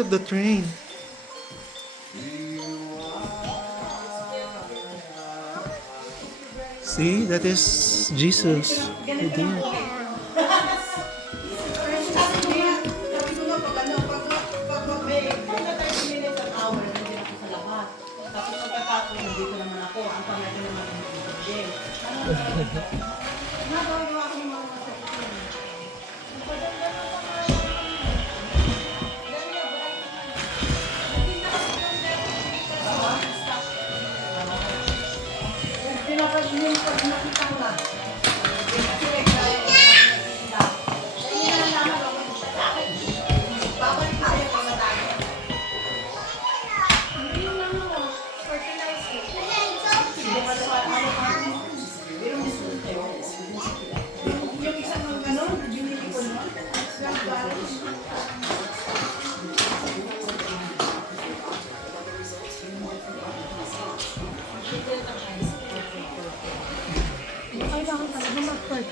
Look at the train. See, that is Jesus. Right there.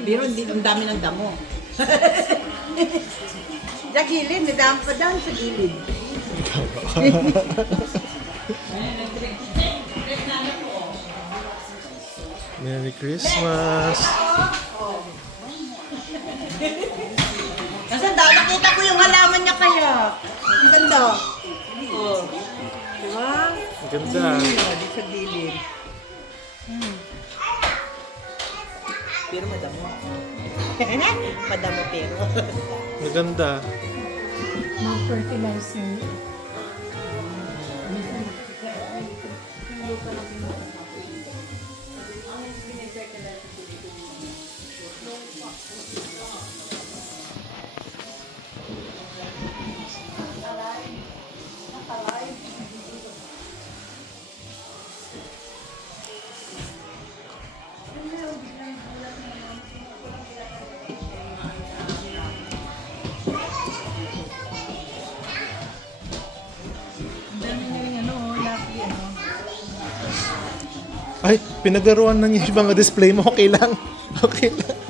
Pero hindi, ang dami ng damo. Sa gilid, may dami pa dami sa gilid. Merry Christmas. Nasaan daw? Nakita ko yung halaman niya kaya. Ang ganda. Oh. Diba? Ganda. Di sa gilid. Pero madamo. Madamo pero. Maganda. Mga fertilizer. Ay, pinagaruan na niya yung mga display mo. Okay lang. Okay lang.